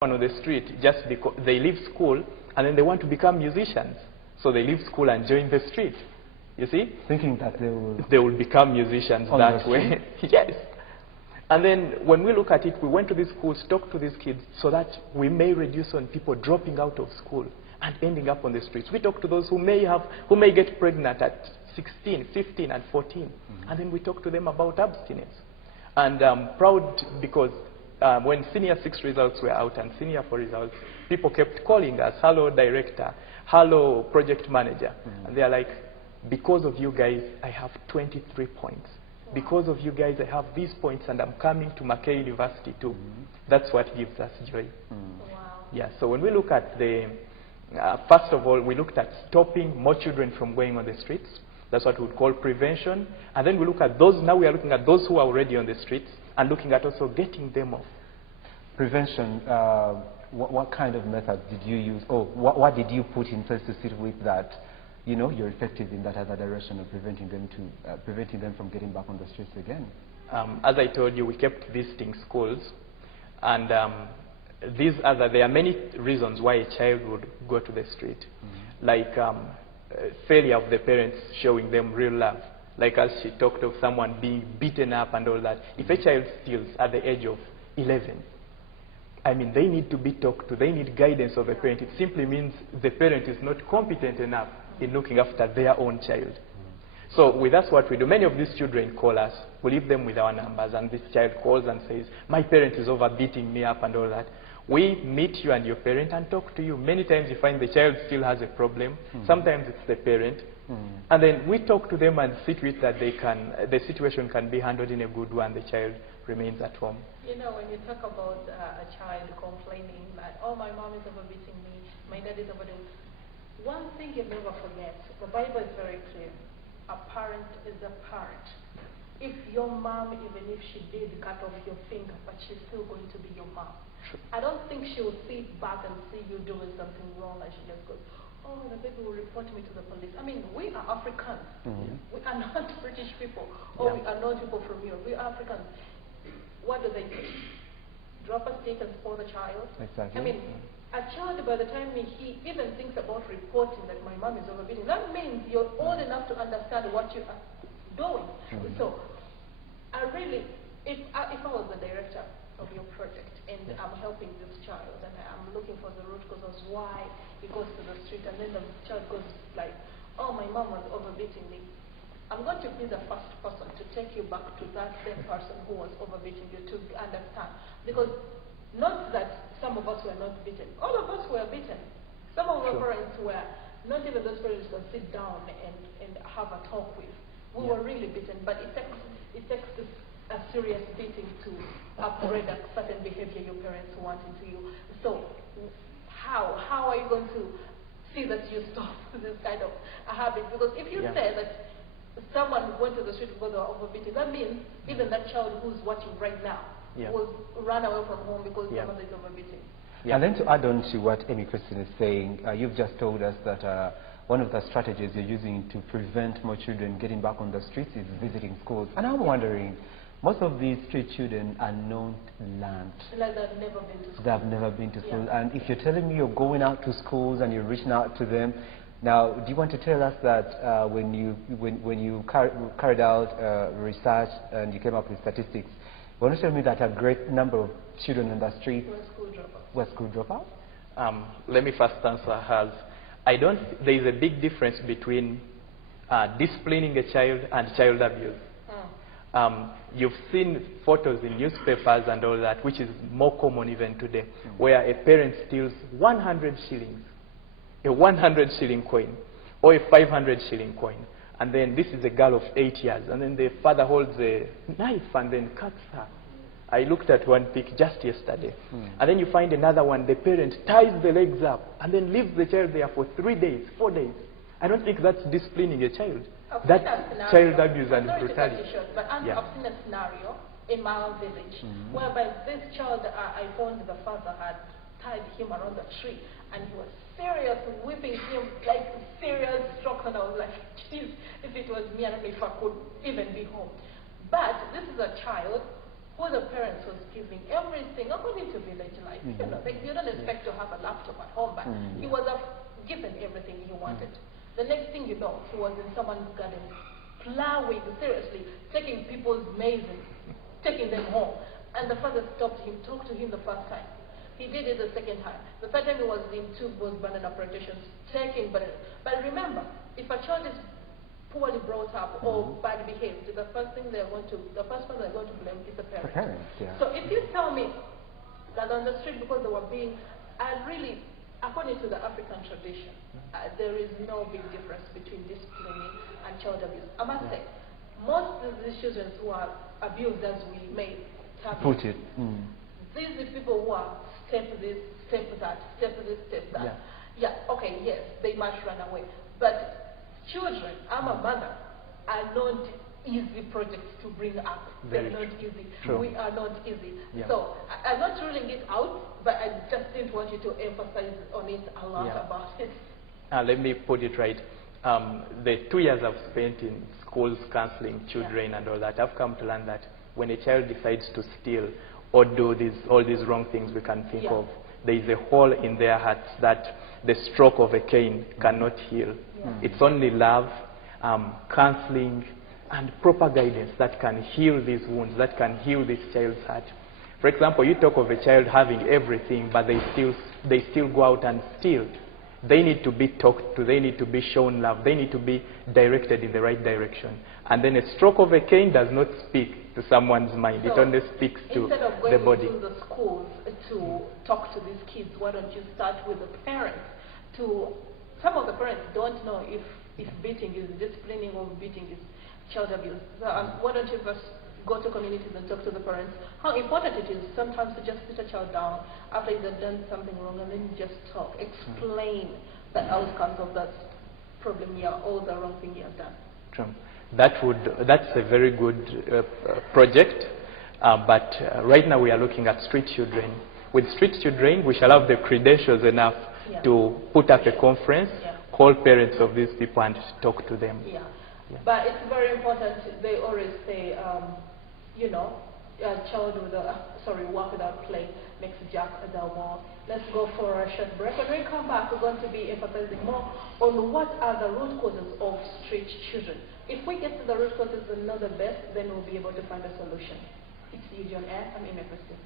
on the street just because they leave school and then they want to become musicians. So they leave school and join the street. You see? Thinking that they will become musicians that way. Yes. And then when we look at it, we went to these schools, talked to these kids so that we may reduce on people dropping out of school and ending up on the streets. We talk to those who may get pregnant at 16, 15, and 14. And then we talk to them about abstinence. And I'm proud because when senior 6 results were out and senior 4 results, people kept calling us, hello director, hello project manager. And they're like, because of you guys, I have 23 points. Because of you guys, I have these points and I'm coming to Makerere University too. That's what gives us joy. Wow. Yeah, so when we look at the, first of all, we looked at stopping more children from going on the streets. That's what we would call prevention. And then we look at those, now we are looking at those who are already on the streets and looking at also getting them off. Prevention, what kind of method did you use? Or what did you put in place to see with that, you know, you're effective in that other direction of preventing them from getting back on the streets again? As I told you, we kept visiting schools. And there are many reasons why a child would go to the street. Like failure of the parents showing them real love. Like as she talked of someone being beaten up and all that. If a child steals at the age of 11, I mean, they need to be talked to. They need guidance of a parent. It simply means the parent is not competent enough in looking after their own child. So with us, what we do, many of these children call us. We leave them with our numbers, and this child calls and says, my parent is over beating me up and all that. We meet you and your parent and talk to you. Many times you find the child still has a problem. Sometimes it's the parent. And then we talk to them and see to it that the situation can be handled in a good way and the child remains at home. You know, when you talk about a child complaining that, oh, my mom is overbeating me, my dad is overdoing, one thing you never forget, the Bible is very clear. A parent is a parent. If your mom, even if she did cut off your finger, but she's still going to be your mom. I don't think she will sit back and see you doing something wrong and she just goes, oh, the baby will report me to the police. I mean, we are Africans. We are not British people. Or we are not people from Europe. We are Africans. What do? Drop a stick and spoil the child? Exactly. I mean, a child, by the time he even thinks about reporting that my mom is overbeating, that means you're old enough to understand what you are doing. So, I really, if I was the director of your project and I'm helping this child and I'm looking for the root cause of why he goes to the street and then the child goes like, oh, my mom was overbeating me, I'm going to be the first person to take you back to that same person who was overbeating you to understand. Because not that some of us were not beaten. All of us were beaten. Some of our parents were, not even those parents can sit down and have a talk with. We were really beaten, but it takes a serious beating to upgrade a certain behavior your parents want into you. So how are you going to see that you stop this kind of a habit? Because if you say that someone went to the street because they were overbeaten, that means even that child who's watching right now was run away from home because someone is overbeating. And then to add on to what Amy Christine is saying, you've just told us that one of the strategies you're using to prevent more children getting back on the streets is visiting schools. And I'm wondering, most of these street children are not learned. Like they've never been to school. They've never been to school. And if you're telling me you're going out to schools and you're reaching out to them, now, do you want to tell us that when you carried out research and you came up with statistics, you want to tell me that a great number of children on the street were school dropouts? Let me first answer hers. There is a big difference between disciplining a child and child abuse. You've seen photos in newspapers and all that, which is more common even today, where a parent steals 100 shillings, a 100 shilling coin, or a 500 shilling coin. And then this is a girl of 8 years, and then the father holds a knife and then cuts her. I looked at one pic just yesterday. And then you find another one, the parent ties the legs up and then leaves the child there for 3 days, 4 days. I don't think that's disciplining a child. That's child abuse and brutality. But I've seen a scenario in my own village whereby this child, I found the father had tied him around the tree and he was serious, whipping him, like serious strokes, and I was like, geez, if it was me, I don't know if I could even be home. But this is a child who the parents was giving everything according to village life. You know, like you don't expect to have a laptop at home, but he was given everything he wanted. The next thing you know, he was in someone's garden, plowing, seriously, taking people's maize and taking them home. And the father stopped him, talked to him the first time. He did it the second time. The third time he was into was banana plantations, taking banana. But remember, if a child is poorly brought up or bad behaved, the first person they're going to blame is the parent. The parents, yeah. So if you tell me that on the street because they were being, really, according to the African tradition, there is no big difference between disciplining and child abuse. I must say, most of these children who are abused, as we may put it, these are people who are step this, step that, step this, step that. Yeah, okay, yes, they might run away. But children, I'm a mother, are not easy projects to bring up. They're not easy. True. We are not easy. Yeah. So I'm not ruling it out, but I just didn't want you to emphasize on it a lot about it. Let me put it right. The 2 years I've spent in schools counseling children and all that, I've come to learn that when a child decides to steal or do all these wrong things we can think of, there is a hole in their hearts that the stroke of a cane cannot heal. It's only love, counseling, and proper guidance that can heal these wounds, that can heal this child's heart. For example, you talk of a child having everything, but they still go out and steal. They need to be talked to, they need to be shown love, they need to be directed in the right direction. And then a stroke of a cane does not speak to someone's mind, So it only speaks to instead of the going body. to the schools to talk to these kids, why don't you start with the parents? Some of the parents don't know if beating is disciplining or beating is child abuse. So, why don't you first go to communities and talk to the parents? How important it is sometimes to just sit a child down after they've done something wrong and then just talk, explain the outcomes of that problem here or the wrong thing you have done. True. That's a very good project, but right now we are looking at street children. With street children, we shall have the credentials enough to put up a conference, call parents of these people and talk to them. But it's very important. They always say, you know, a child with work without play makes Jack a dull boy. Let's go for a short break. When we come back, we're going to be emphasizing more on what are the root causes of street children. If we get to the root causes and know the best, then we'll be able to find a solution. It's you, John Air. I'm Amy Christie.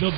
The